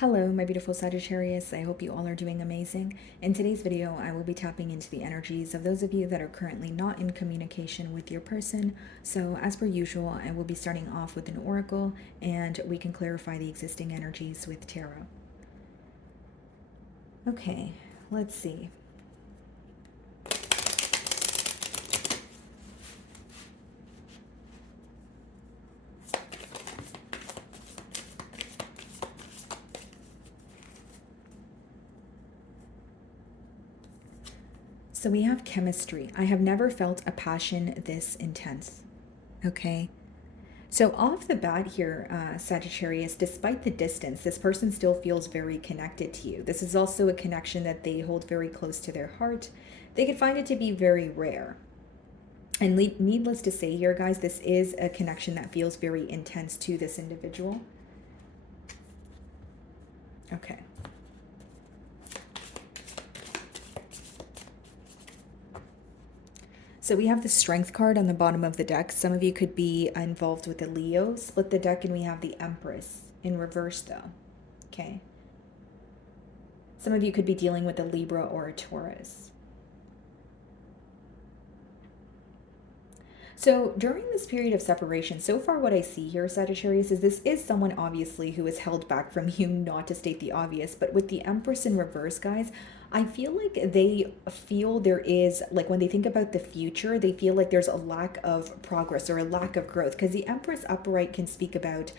Hello, my beautiful Sagittarius. I hope you all are doing amazing. In today's video, I will be tapping into the energies of those of you that are currently not in communication with your person. So, as per usual, I will be starting off with an oracle and we can clarify the existing energies with tarot. Okay, let's see. So we have chemistry. I have never felt a passion this intense. Okay. So off the bat here, Sagittarius, despite the distance, this person still feels very connected to you. This is also a connection that they hold very close to their heart. They could find it to be very rare. And needless to say here, guys, this is a connection that feels very intense to this individual. Okay. So we have the Strength card on the bottom of the deck. Some of you could be involved with the Leo. Split the deck and we have the Empress in reverse though. Okay. Some of you could be dealing with a Libra or a Taurus. So during this period of separation, so far what I see here, Sagittarius, is this is someone obviously who is held back from you, not to state the obvious, but with the Empress in reverse, guys, I feel like they feel there is, like when they think about the future, they feel like there's a lack of progress or a lack of growth, because the Empress upright can speak about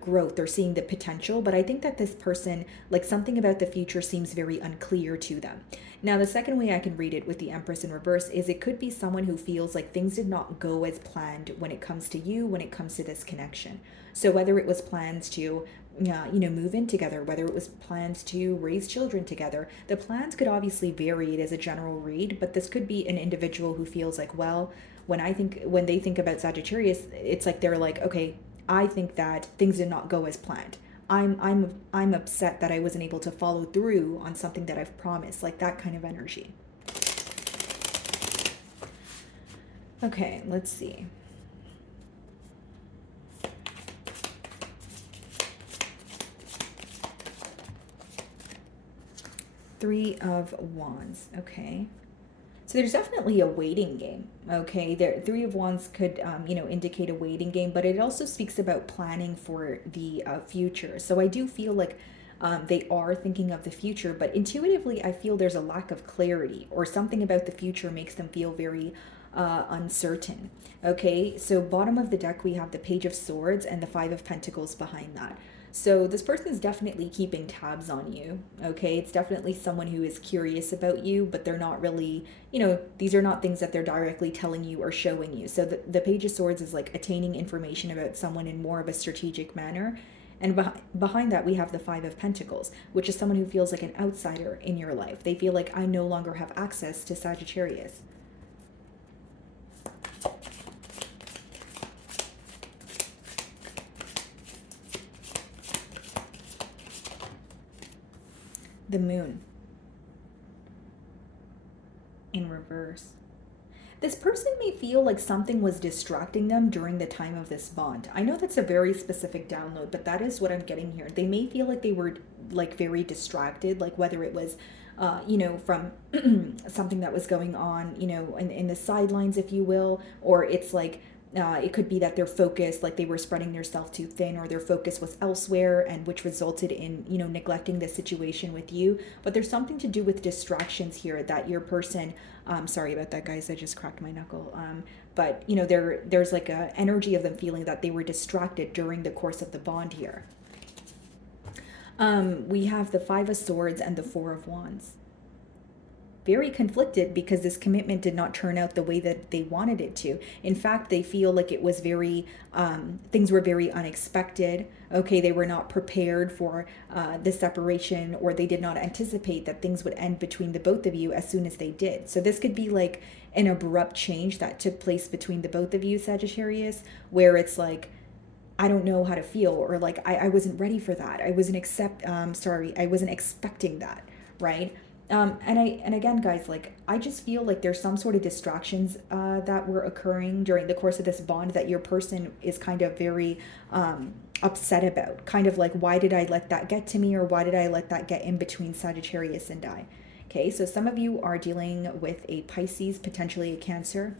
growth or seeing the potential. But I think that this person, like something about the future seems very unclear to them. Now, the second way I can read it with the Empress in reverse is it could be someone who feels like things did not go as planned when it comes to you, when it comes to this connection. So whether it was plans to move in together, whether it was plans to raise children together, the plans could obviously vary. It is a general read, but this could be an individual who feels like, well, when they think about Sagittarius, it's like they're like, okay, I think that things did not go as planned. I'm upset that I wasn't able to follow through on something that I've promised, like that kind of energy. Okay, let's see. Three of Wands. Okay. So there's definitely a waiting game, okay? There, Three of Wands could, indicate a waiting game, but it also speaks about planning for the future. So I do feel like they are thinking of the future, but intuitively, I feel there's a lack of clarity, or something about the future makes them feel very uncertain. Okay, so bottom of the deck, we have the Page of Swords and the Five of Pentacles behind that. So this person is definitely keeping tabs on you, okay? It's definitely someone who is curious about you, but they're not really, these are not things that they're directly telling you or showing you. So the Page of Swords is like attaining information about someone in more of a strategic manner. And behind that, we have the Five of Pentacles, which is someone who feels like an outsider in your life. They feel like, I no longer have access to Sagittarius. The Moon in reverse. This person may feel like something was distracting them during the time of this bond. I know that's a very specific download, but that is what I'm getting here. They may feel like they were like very distracted, like whether it was from something that was going on, in the sidelines, if you will, or it's like it could be that their focus, like they were spreading themselves too thin, or their focus was elsewhere, and which resulted in, neglecting the situation with you. But there's something to do with distractions here that your person, sorry about that, guys, I just cracked my knuckle. But, there's like a energy of them feeling that they were distracted during the course of the bond here. We have the Five of Swords and the Four of Wands. Very conflicted because this commitment did not turn out the way that they wanted it to. In fact, they feel like it was very, things were very unexpected. Okay, they were not prepared for the separation, or they did not anticipate that things would end between the both of you as soon as they did. So this could be like an abrupt change that took place between the both of you, Sagittarius, where it's like, I don't know how to feel, or like I wasn't ready for that. I wasn't expecting that, right? And again, guys, like I just feel like there's some sort of distractions that were occurring during the course of this bond that your person is kind of very upset about. Kind of like, why did I let that get to me, or why did I let that get in between Sagittarius and I? Okay, so some of you are dealing with a Pisces, potentially a Cancer.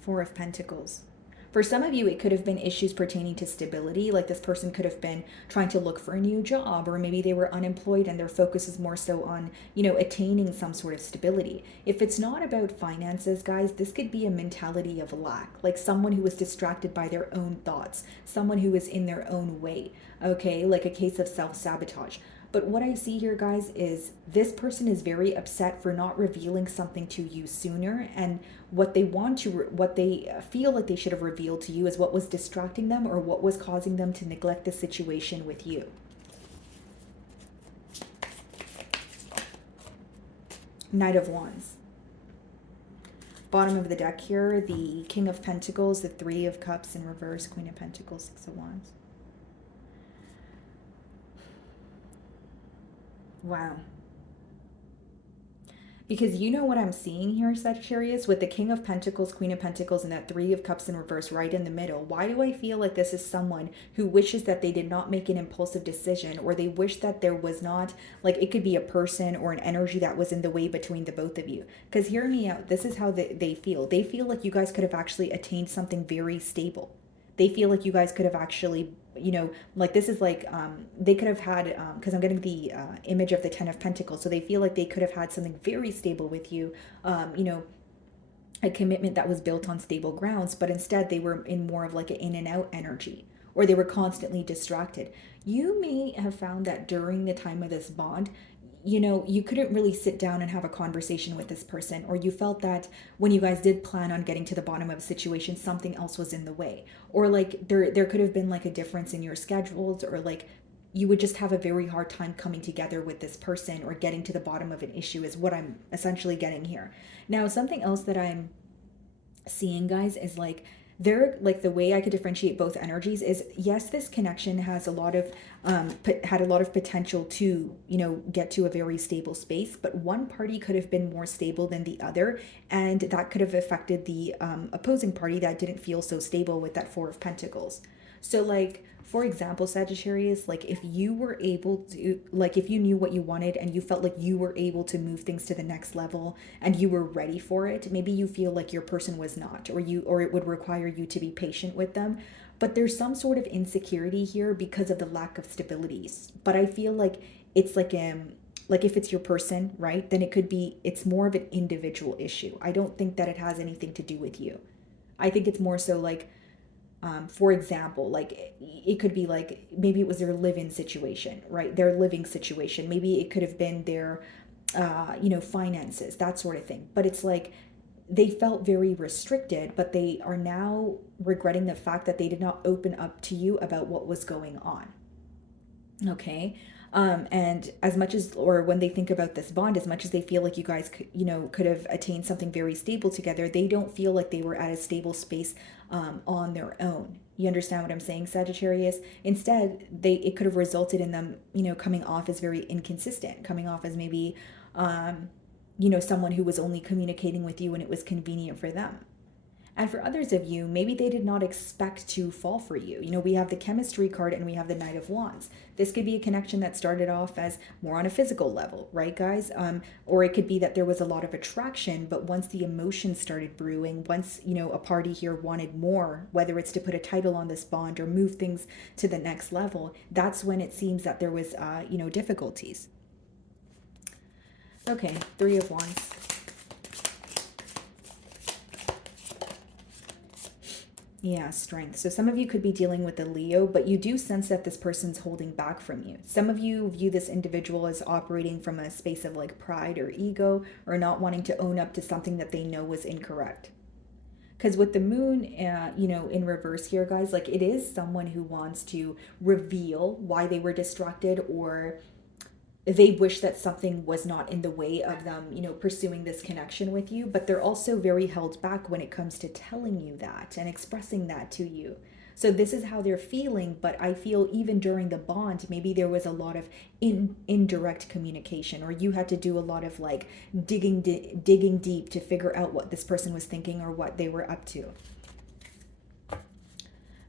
Four of Pentacles. For some of you, it could have been issues pertaining to stability. Like this person could have been trying to look for a new job, or maybe they were unemployed and their focus is more so on, attaining some sort of stability. If it's not about finances, guys, this could be a mentality of lack, like someone who was distracted by their own thoughts, someone who is in their own way, okay? Like a case of self-sabotage. But what I see here, guys, is this person is very upset for not revealing something to you sooner. And what they want to, what they feel like they should have revealed to you is what was distracting them, or what was causing them to neglect the situation with you. Knight of Wands. Bottom of the deck here, the King of Pentacles, the Three of Cups in reverse, Queen of Pentacles, Six of Wands. Wow. Because you know what I'm seeing here, Sagittarius, with the King of Pentacles, Queen of Pentacles, and that Three of Cups in reverse right in the middle. Why do I feel like this is someone who wishes that they did not make an impulsive decision, or they wish that there was not, like it could be a person or an energy that was in the way between the both of you? Because hear me out, this is how they feel. They feel like you guys could have actually attained something very stable. They feel like you guys could have actually, like this is like, they could have had, because I'm getting the image of the Ten of Pentacles. So they feel like they could have had something very stable with you, a commitment that was built on stable grounds, but instead they were in more of like an in and out energy, or they were constantly distracted. You may have found that during the time of this bond, you couldn't really sit down and have a conversation with this person, or you felt that when you guys did plan on getting to the bottom of a situation, something else was in the way, or like there could have been like a difference in your schedules, or like you would just have a very hard time coming together with this person or getting to the bottom of an issue, is what I'm essentially getting here. Now, something else that I'm seeing, guys, is like they're like, the way I could differentiate both energies is, yes, this connection has a lot of had a lot of potential to get to a very stable space, but one party could have been more stable than the other, and that could have affected the opposing party that didn't feel so stable with that Four of Pentacles. So like, for example, Sagittarius, like if you were able to, like if you knew what you wanted and you felt like you were able to move things to the next level and you were ready for it, maybe you feel like your person was not, or it would require you to be patient with them. But there's some sort of insecurity here because of the lack of stabilities. But I feel like it's like if it's your person, right, then it's more of an individual issue. I don't think that it has anything to do with you. I think it's more so like, for example, like it could be like, maybe it was their live-in situation, right? Their living situation. Maybe it could have been their, finances, that sort of thing. But it's like they felt very restricted, but they are now regretting the fact that they did not open up to you about what was going on. Okay. And as much as, or when they think about this bond, as much as they feel like you guys could have attained something very stable together, they don't feel like they were at a stable space on their own. You understand what I'm saying, Sagittarius? Instead, it could have resulted in them, coming off as very inconsistent, coming off as maybe, someone who was only communicating with you when it was convenient for them. And for others of you, maybe they did not expect to fall for you. We have the chemistry card and we have the Knight of Wands. This could be a connection that started off as more on a physical level, right, guys? Or it could be that there was a lot of attraction, but once the emotions started brewing, once, a party here wanted more, whether it's to put a title on this bond or move things to the next level, that's when it seems that there was, difficulties. Okay, Three of Wands. Yeah, strength. So some of you could be dealing with a Leo, but you do sense that this person's holding back from you. Some of you view this individual as operating from a space of like pride or ego, or not wanting to own up to something that they know was incorrect. Because with the moon, in reverse here, guys, like it is someone who wants to reveal why they were distracted, or they wish that something was not in the way of them, pursuing this connection with you, but they're also very held back when it comes to telling you that and expressing that to you. So this is how they're feeling, but I feel even during the bond, maybe there was a lot of indirect communication, or you had to do a lot of like digging deep to figure out what this person was thinking or what they were up to.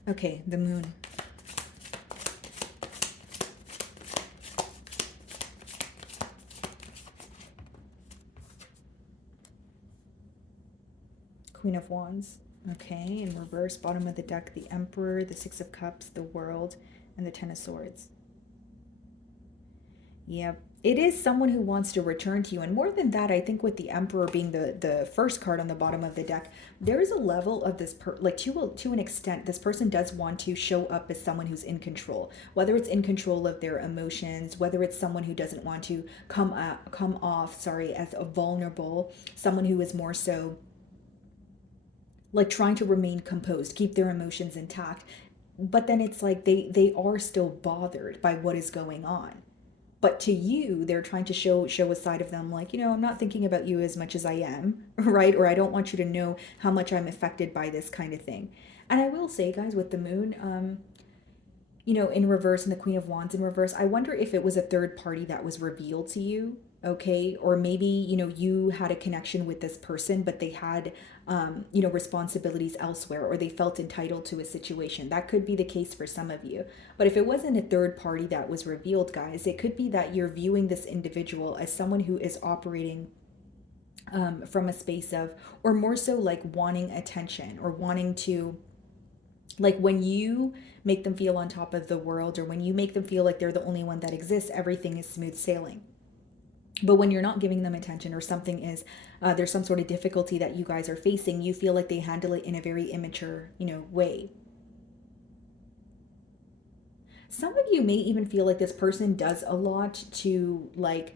Okay, the moon. Queen of Wands. Okay, in reverse, bottom of the deck, the Emperor, the Six of Cups, the World, and the Ten of Swords. Yep. It is someone who wants to return to you. And more than that, I think with the Emperor being the first card on the bottom of the deck, there is a level of this, like to an extent, this person does want to show up as someone who's in control. Whether it's in control of their emotions, whether it's someone who doesn't want to come off, sorry, as a vulnerable, someone who is more so like trying to remain composed, keep their emotions intact. But then it's like they are still bothered by what is going on. But to you, they're trying to show a side of them like, I'm not thinking about you as much as I am, right? Or I don't want you to know how much I'm affected by this kind of thing. And I will say, guys, with the moon, in reverse and the Queen of Wands in reverse, I wonder if it was a third party that was revealed to you, okay? Or maybe, you had a connection with this person, but they had, responsibilities elsewhere, or they felt entitled to a situation. That could be the case for some of you. But if it wasn't a third party that was revealed, guys, it could be that you're viewing this individual as someone who is operating from a space of, or more so like wanting attention, or wanting to, like when you make them feel on top of the world, or when you make them feel like they're the only one that exists, everything is smooth sailing. But when you're not giving them attention, or something is, there's some sort of difficulty that you guys are facing, you feel like they handle it in a very immature, way. Some of you may even feel like this person does a lot to like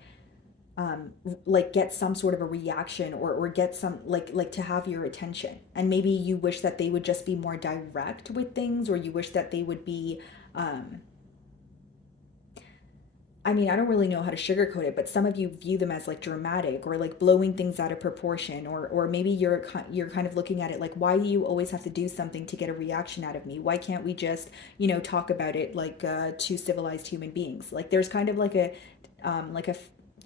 get some sort of a reaction, or get some like to have your attention, and maybe you wish that they would just be more direct with things, or you wish that they would be I mean, I don't really know how to sugarcoat it, but some of you view them as like dramatic, or like blowing things out of proportion, or maybe you're kind of looking at it like, why do you always have to do something to get a reaction out of me? Why can't we just, talk about it like two civilized human beings? Like there's kind of like a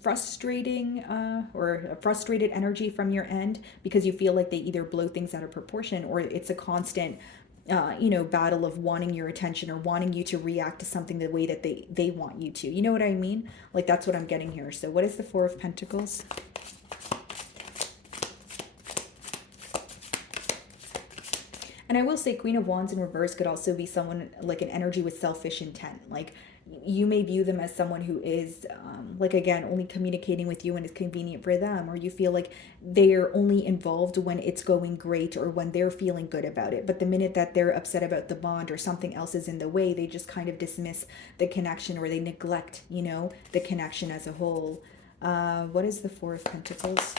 frustrating or a frustrated energy from your end, because you feel like they either blow things out of proportion, or it's a constant battle of wanting your attention, or wanting you to react to something the way that they want you to. You know what I mean? Like that's what I'm getting here. So what is the Four of Pentacles? And I will say Queen of Wands in reverse could also be someone like an energy with selfish intent. Like you may view them as someone who is like, again, only communicating with you when it's convenient for them, or you feel like they're only involved when it's going great, or when they're feeling good about it. But the minute that they're upset about the bond, or something else is in the way, they just kind of dismiss the connection, or they neglect, the connection as a whole. What is the Four of Pentacles?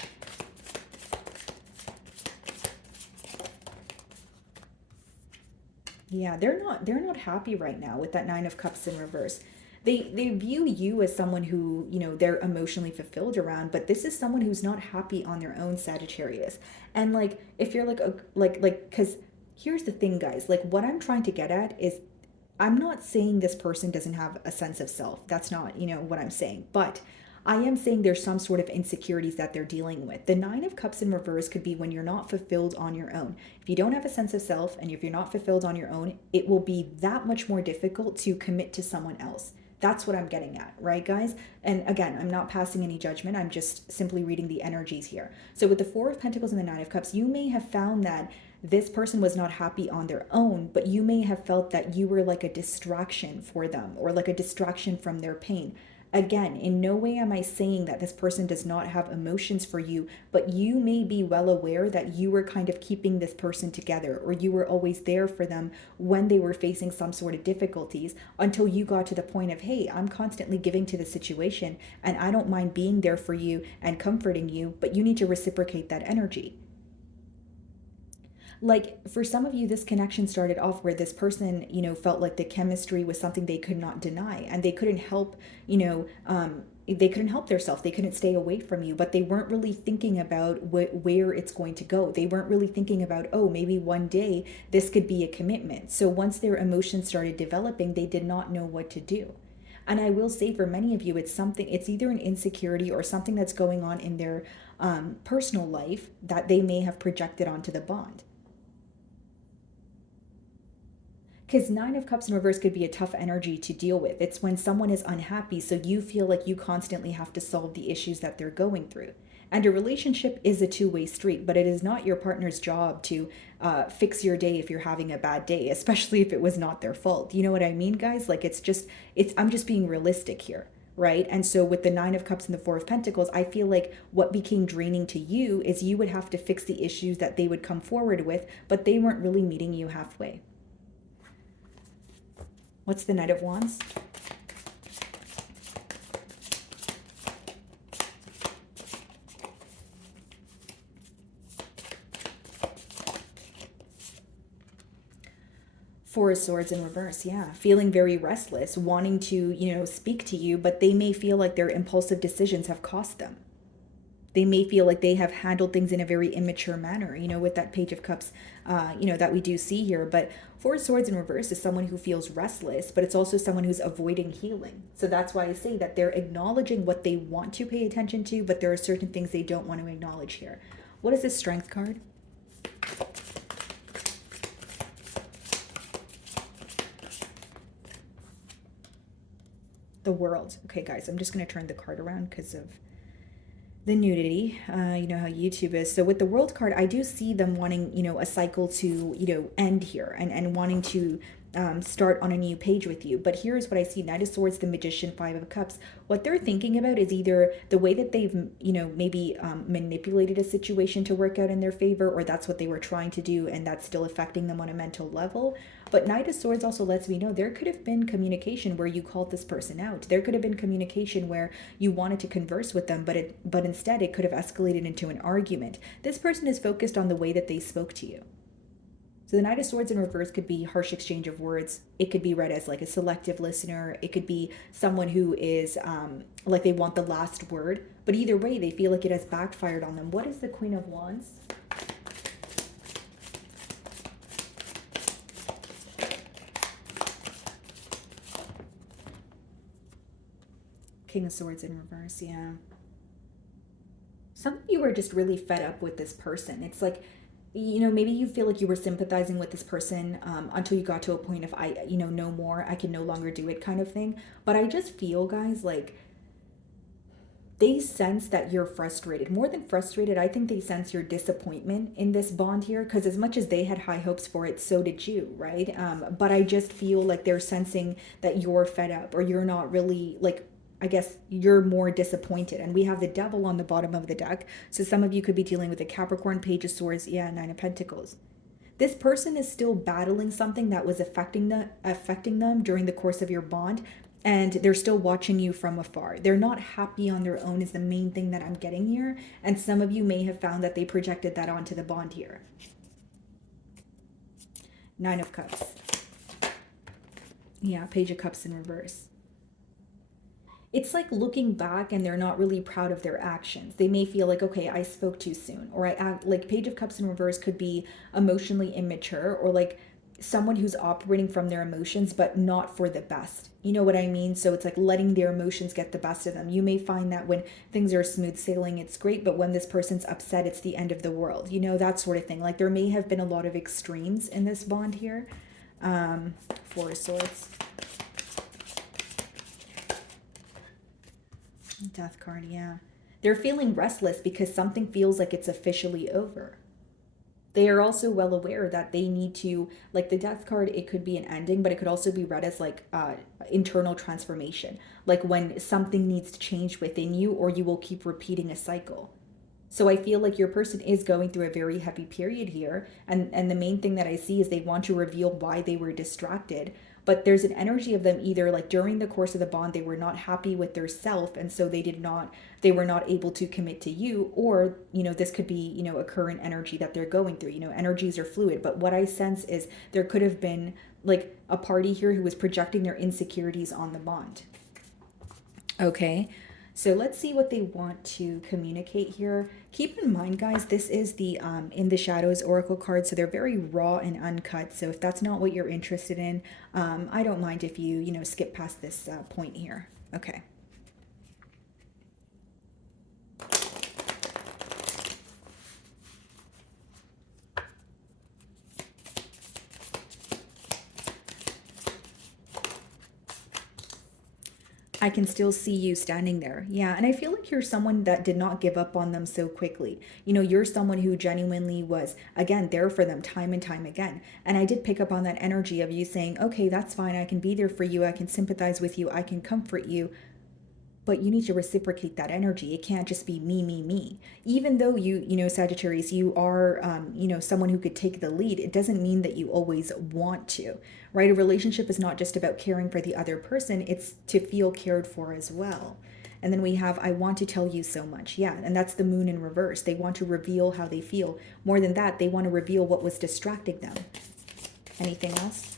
Yeah, they're not happy right now with that Nine of Cups in reverse. They view you as someone who, they're emotionally fulfilled around, but this is someone who's not happy on their own, Sagittarius. And like if you're like cuz here's the thing, guys. Like what I'm trying to get at is, I'm not saying this person doesn't have a sense of self. That's not, what I'm saying. But I am saying there's some sort of insecurities that they're dealing with. The Nine of Cups in reverse could be when you're not fulfilled on your own. If you don't have a sense of self, and if you're not fulfilled on your own, it will be that much more difficult to commit to someone else. That's what I'm getting at, right, guys? And again, I'm not passing any judgment. I'm just simply reading the energies here. So with the Four of Pentacles and the Nine of Cups, you may have found that this person was not happy on their own, but you may have felt that you were like a distraction for them, or like a distraction from their pain. Again, in no way am I saying that this person does not have emotions for you, but you may be well aware that you were kind of keeping this person together, or you were always there for them when they were facing some sort of difficulties, until you got to the point of, hey, I'm constantly giving to the situation, and I don't mind being there for you and comforting you, but you need to reciprocate that energy. Like for some of you, this connection started off where this person, felt like the chemistry was something they could not deny, and they couldn't help, you know, they couldn't help themselves. They couldn't stay away from you, but they weren't really thinking about where it's going to go. They weren't really thinking about, oh, maybe one day this could be a commitment. So once their emotions started developing, they did not know what to do. And I will say for many of you, it's either an insecurity or something that's going on in their personal life that they may have projected onto the bond. Because Nine of Cups in reverse could be a tough energy to deal with. It's when someone is unhappy, so you feel like you constantly have to solve the issues that they're going through. And a relationship is a two-way street, but it is not your partner's job to fix your day if you're having a bad day, especially if it was not their fault. You know what I mean, guys? Like, I'm just being realistic here, right? And so with the Nine of Cups and the Four of Pentacles, I feel like what became draining to you is you would have to fix the issues that they would come forward with, but they weren't really meeting you halfway. What's the Knight of Wands? Four of Swords in reverse, yeah. Feeling very restless, wanting to, speak to you, but they may feel like their impulsive decisions have cost them. They may feel like they have handled things in a very immature manner, with that Page of Cups, that we do see here. But Four of Swords in reverse is someone who feels restless, but it's also someone who's avoiding healing. So that's why I say that they're acknowledging what they want to pay attention to, but there are certain things they don't want to acknowledge here. What is this Strength card? The World. Okay, guys, I'm just going to turn the card around because of the nudity. You know how YouTube is. So with the World card, I do see them wanting, a cycle to, end here and wanting to start on a new page with you. But here's what I see. Knight of Swords, the Magician, Five of Cups. What they're thinking about is either the way that they've, maybe manipulated a situation to work out in their favor, or that's what they were trying to do and that's still affecting them on a mental level. But Knight of Swords also lets me know there could have been communication where you called this person out. There could have been communication where you wanted to converse with them, but instead it could have escalated into an argument. This person is focused on the way that they spoke to you. So the Knight of Swords in reverse could be harsh exchange of words. It could be read as like a selective listener. It could be someone who is like they want the last word. But either way, they feel like it has backfired on them. What is the Queen of Wands? King of Swords in reverse, yeah. Some of you are just really fed up with this person. It's like, maybe you feel like you were sympathizing with this person until you got to a point of, no more, I can no longer do it kind of thing. But I just feel, guys, like they sense that you're frustrated. More than frustrated, I think they sense your disappointment in this bond here, because as much as they had high hopes for it, so did you, right? But I just feel like they're sensing that you're fed up, or you're not really, like, I guess you're more disappointed. And we have the Devil on the bottom of the deck. So some of you could be dealing with a Capricorn, Page of Swords, yeah, Nine of Pentacles. This person is still battling something that was affecting them during the course of your bond, and they're still watching you from afar. They're not happy on their own is the main thing that I'm getting here. And some of you may have found that they projected that onto the bond here. Nine of Cups. Yeah, Page of Cups in reverse. It's like looking back and they're not really proud of their actions. They may feel like, okay, I spoke too soon, or I act like Page of Cups in reverse could be emotionally immature, or like someone who's operating from their emotions, but not for the best. You know what I mean? So it's like letting their emotions get the best of them. You may find that when things are smooth sailing, it's great, but when this person's upset, it's the end of the world. That sort of thing. Like there may have been a lot of extremes in this bond here. Four of Swords. Death card, yeah. They're feeling restless because something feels like it's officially over. They are also well aware that they need to, like the Death card, it could be an ending, but it could also be read as like internal transformation. Like when something needs to change within you, or you will keep repeating a cycle. So I feel like your person is going through a very heavy period here. And the main thing that I see is they want to reveal why they were distracted. But there's an energy of them either like during the course of the bond, they were not happy with their self. And so they were not able to commit to you, or, this could be, a current energy that they're going through. Energies are fluid. But what I sense is there could have been like a party here who was projecting their insecurities on the bond. Okay. So let's see what they want to communicate here. Keep in mind, guys, this is the In the Shadows Oracle card, so they're very raw and uncut. So if that's not what you're interested in, I don't mind if you skip past this point here. Okay. I can still see you standing there. Yeah. And I feel like you're someone that did not give up on them so quickly. You're someone who genuinely was, again, there for them time and time again. And I did pick up on that energy of you saying, okay, that's fine. I can be there for you. I can sympathize with you. I can comfort you, but you need to reciprocate that energy. It can't just be me, me, me. Even though Sagittarius, you are, someone who could take the lead, it doesn't mean that you always want to, right? A relationship is not just about caring for the other person, it's to feel cared for as well. And then we have, I want to tell you so much. Yeah, and that's the moon in reverse. They want to reveal how they feel. More than that, they want to reveal what was distracting them. Anything else?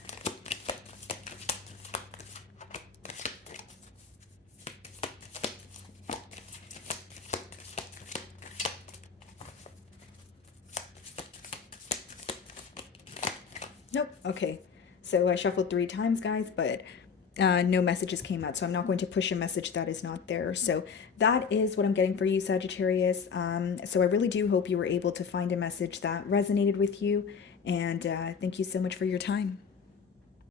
Nope. Okay. So I shuffled 3 times, guys, but no messages came out. So I'm not going to push a message that is not there. So that is what I'm getting for you, Sagittarius. So I really do hope you were able to find a message that resonated with you. And thank you so much for your time.